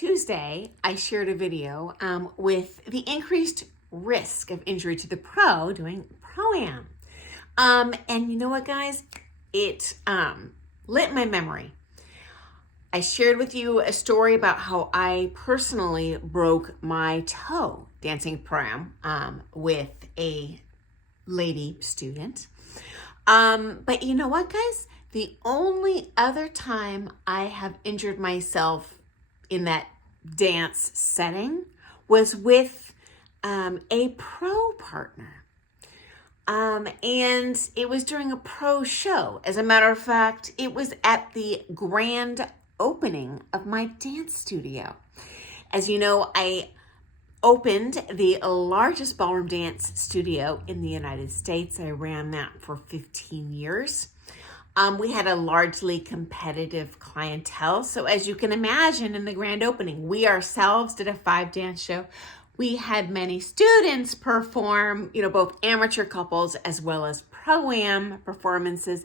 Tuesday, I shared a video with the increased risk of injury to the pro doing pro-am. And you know what, guys? It lit my memory. I shared with you a story about how I personally broke my toe dancing pro-am with a lady student. But you know what, guys? The only other time I have injured myself in that dance setting was with a pro partner. And it was during a pro show. As a matter of fact, it was at the grand opening of my dance studio. As you know, I opened the largest ballroom dance studio in the United States. I ran that for 15 years. We had a largely competitive clientele. So as you can imagine, in the grand opening, we ourselves did a 5-dance show. We had many students perform, both amateur couples as well as pro-am performances.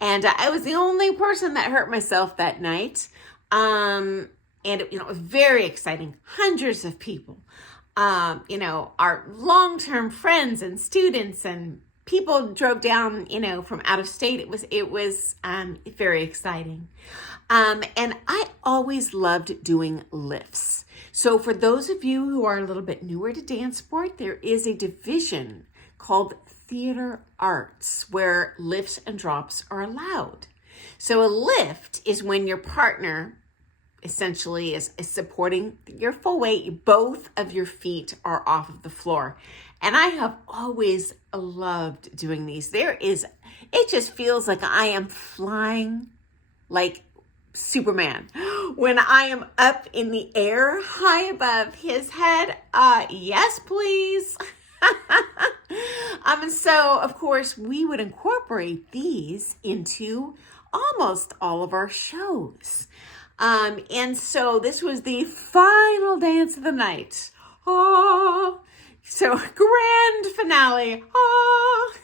And I was the only person that hurt myself that night. And it was very exciting. Hundreds of people, our long-term friends and students and people drove down, from out of state. It was very exciting. And I always loved doing lifts. So for those of you who are a little bit newer to dance sport, there is a division called theater arts where lifts and drops are allowed. So a lift is when your partner essentially is supporting your full weight. Both of your feet are off of the floor. And I have always loved doing these. It just feels like I am flying like Superman when I am up in the air high above his head. Yes, please. And so, of course, we would incorporate these into almost all of our shows. And so this was the final dance of the night. Oh, so grand finale. Oh.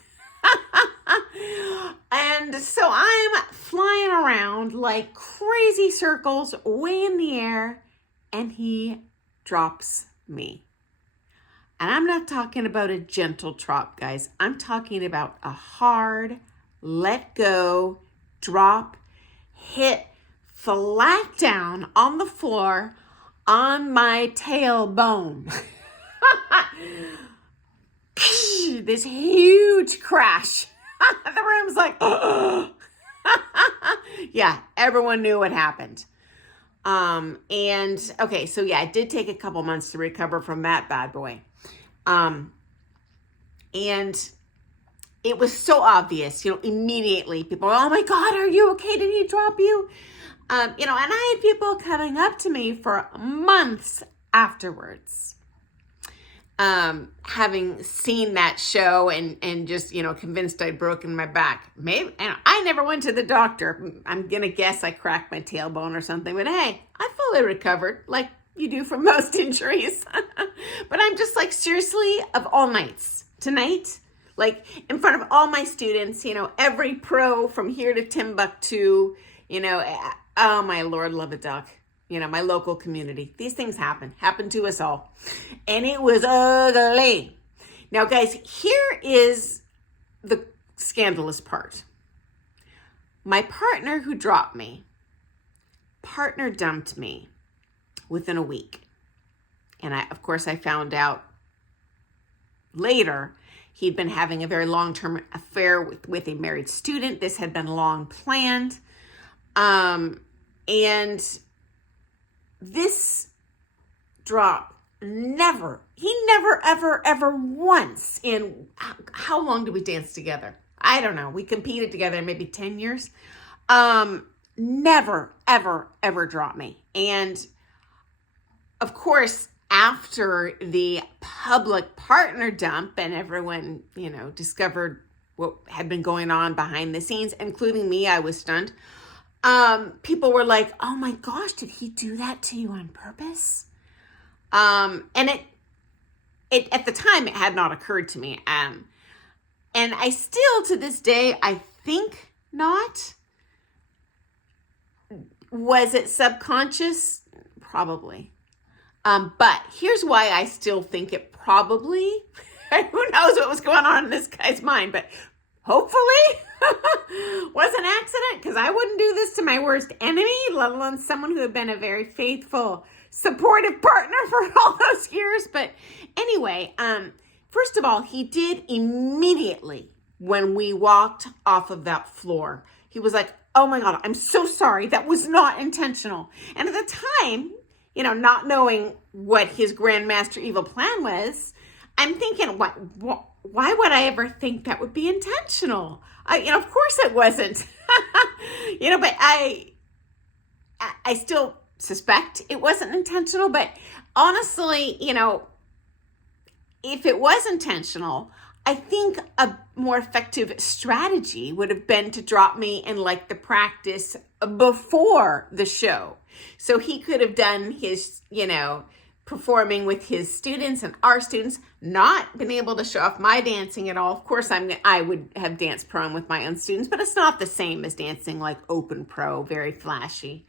And so I'm flying around like crazy circles way in the air, and he drops me. And I'm not talking about a gentle drop, guys. I'm talking about a hard, let go, drop, hit flat down on the floor on my tailbone. This huge crash. The room's like, oh. Yeah, everyone knew what happened. And okay, so yeah, it did take a couple months to recover from that bad boy. And it was so obvious, immediately people were, oh my God, are you okay? Did he drop you? And I had people coming up to me for months afterwards, having seen that show and just, convinced I'd broken my back. Maybe, and I never went to the doctor. I'm going to guess I cracked my tailbone or something, but hey, I fully recovered like you do from most injuries. But I'm just like, seriously, of all nights, tonight, like in front of all my students, every pro from here to Timbuktu, oh my Lord, love a duck. My local community. These things happen to us all. And it was ugly. Now, guys, here is the scandalous part. My partner who dropped me, partner dumped me within a week. And of course, I found out later he'd been having a very long-term affair with a married student. This had been long planned. And this drop he never, ever once in, how long did we dance together? I don't know. We competed together maybe 10 years. Never, ever dropped me. And of course, after the public partner dump and everyone, discovered what had been going on behind the scenes, including me, I was stunned. People were like, oh my gosh, did he do that to you on purpose? And it at the time, it had not occurred to me. And I still, to this day, I think not. Was it subconscious? probably. But here's why I still think it probably, who knows what was going on in this guy's mind, but hopefully was an accident, because I wouldn't do this to my worst enemy, let alone someone who had been a very faithful, supportive partner for all those years. But anyway, first of all, he did immediately when we walked off of that floor. He was like, "Oh my God, I'm so sorry. That was not intentional." And at the time, not knowing what his grandmaster evil plan was, I'm thinking, why would I ever think that would be intentional? Of course it wasn't. But I still suspect it wasn't intentional. But honestly, if it was intentional, I think a more effective strategy would have been to drop me in like the practice before the show. So he could have done his, performing with his students and our students, not been able to show off my dancing at all. Of course, I would have danced prom with my own students, but it's not the same as dancing like open pro, very flashy.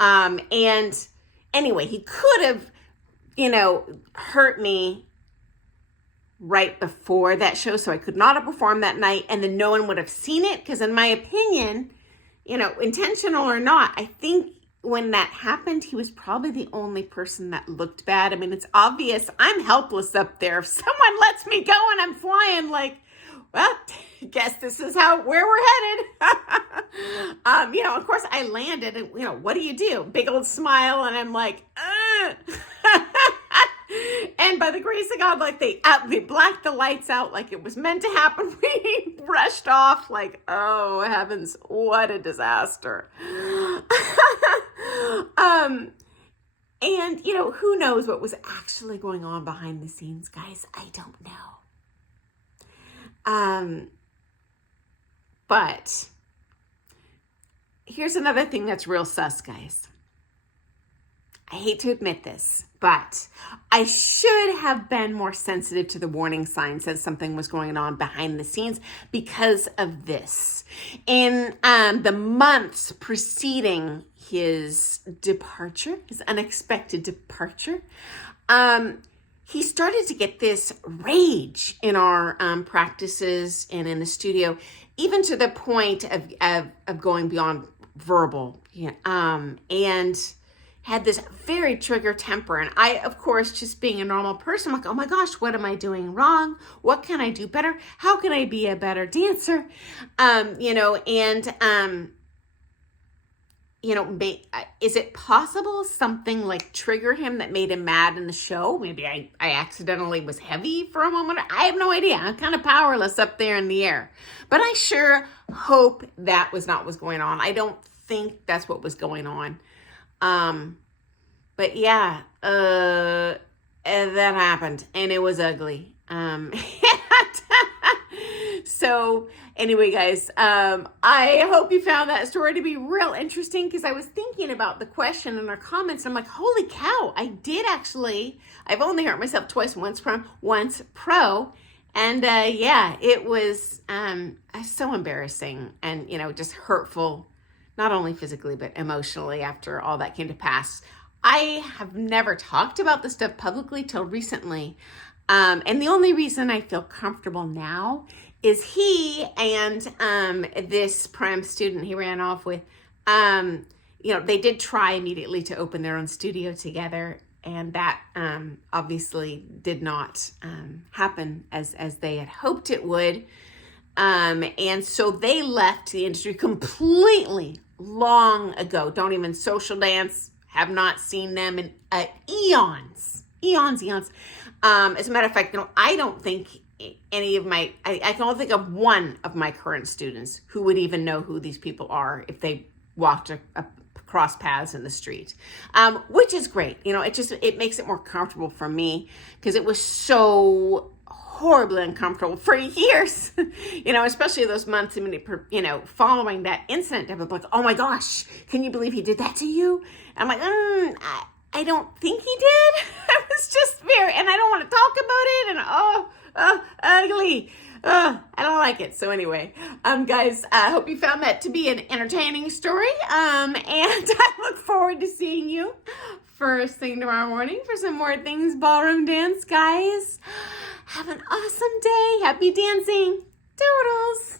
And anyway, he could have, hurt me right before that show, so I could not have performed that night, and then no one would have seen it, because in my opinion, intentional or not, I think when that happened, he was probably the only person that looked bad. I mean, it's obvious I'm helpless up there. If someone lets me go and I'm flying, like, well, guess this is where we're headed. Of course I landed, and what do? Big old smile, and I'm like, and by the grace of God, like they blacked the lights out like it was meant to happen. We rushed off like, oh heavens, what a disaster. And who knows what was actually going on behind the scenes, guys? I don't know. But here's another thing that's real sus, guys. I hate to admit this, but I should have been more sensitive to the warning signs that something was going on behind the scenes because of this. In the months preceding his departure, his unexpected departure, he started to get this rage in our practices and in the studio, even to the point of going beyond verbal, and had this very trigger temper. And I, of course, just being a normal person, I'm like, oh my gosh, what am I doing wrong? What can I do better? How can I be a better dancer? Is it possible something like triggered him that made him mad in the show? Maybe I accidentally was heavy for a moment. I have no idea. I'm kind of powerless up there in the air. But I sure hope that was not what's going on. I don't think that's what was going on. But yeah, that happened, and it was ugly. So anyway, guys, I hope you found that story to be real interesting, because I was thinking about the question in our comments. I'm like, holy cow, I've only hurt myself twice, once pro. And it was so embarrassing and, just hurtful, not only physically, but emotionally after all that came to pass. I have never talked about this stuff publicly till recently. And the only reason I feel comfortable now is he and this prom student he ran off with, they did try immediately to open their own studio together. And that obviously did not happen as they had hoped it would. And so they left the industry completely long ago. Don't even social dance. Have not seen them in eons. As a matter of fact, I don't think any of I can only think of one of my current students who would even know who these people are if they walked across paths in the street, which is great. It makes it more comfortable for me, because it was so horribly uncomfortable for years, especially those months, following that incident. I was like, oh my gosh, can you believe he did that to you? I'm like, I don't think he did. It was just and I don't want to talk about it, and ugly. I don't like it. So anyway, guys, I hope you found that to be an entertaining story. And I look forward to seeing you first thing tomorrow morning for some more things ballroom dance, guys. Have an awesome day. Happy dancing. Doodles.